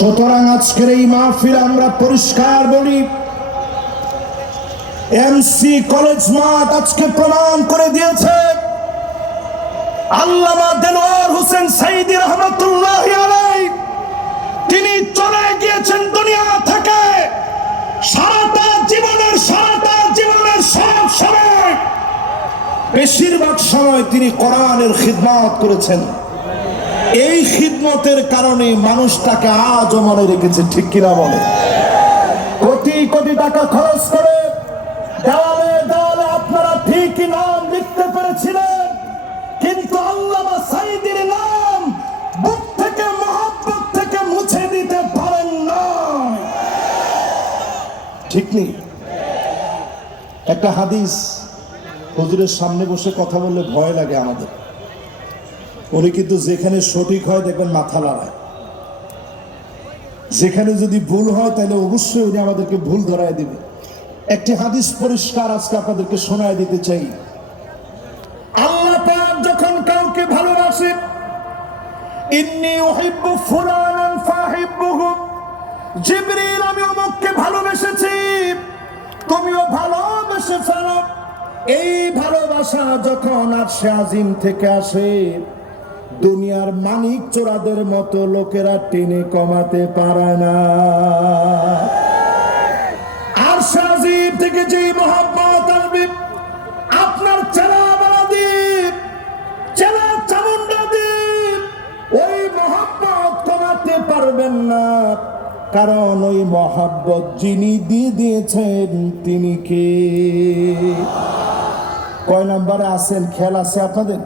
সুতরাং আজকের এই মাহফিল আমরা পরিষ্কার বলি, এমসি কলেজ মাঠ আজকে প্রমাণ করে দিয়েছে আল্লামা দেলোয়ার হোসেন সাঈদী রহমাতুল্লাহি আলাইহি তিনি চলে গিয়েছেন দুনিয়া থেকে। সারাটা জীবনের সব সময় বেশিরভাগ সময় তিনি কোরআনের খিদমত করেছেন। এই খিদমতের কারণে মানুষটাকে আজও মনে রেখেছে, ঠিক কিনা বলে? কোটি কোটি টাকা খরচ করে দেওয়ালে দেওয়ালে আপনারা ঠিকই নাম লিখতে পেরেছিলেন, কিন্তু আল্লামা সাঈদীর নাম বুক থেকে মহব্বত থেকে মুছে দিতে পারেন না, ঠিক নেই? একটা হাদিস, হুজুরের সামনে বসে কথা বললে ভয় লাগে আমাদের। উনি কিন্তু যেখানে সঠিক হয় দেখবেন মাথা লড়ায়, যেখানে যদি ভুল হয় তাহলে অবশ্যই উনি আমাদেরকে ভুল ধরায় দিবে। একটি হাদিস পরিষ্কার আজকে আপনাদেরকে শোনায় দিতে চাই। আল্লাহ পাক যখন কাউকে ভালোবাসেন, ইন্নী উহিব্বু ফুলানান ফাহিব্বুহু, জিবরিল আমি অমুককে ভালোবেসেছি, তুমিও ভালোবেসে ফেলো। এই ভালোবাসা যখন আরশে আজিম থেকে আসে, দুনিয়ার মানিক চোরাদের মতো লোকেরা টেনে কমাতে পারে না। আরশে আজিম থেকে যে মহব্বত আসবে, আপনার চেলা বেলা দ্বীপ, চেলা চামুন্ডা দ্বীপ, ওই মহব্বত কমাতে পারবেন না। কারণ ওই মহব্বত যিনি দিয়ে দিয়েছেন তিনি কে? কয় নম্বরে আছেন খেয়াল আছে আপনাদের?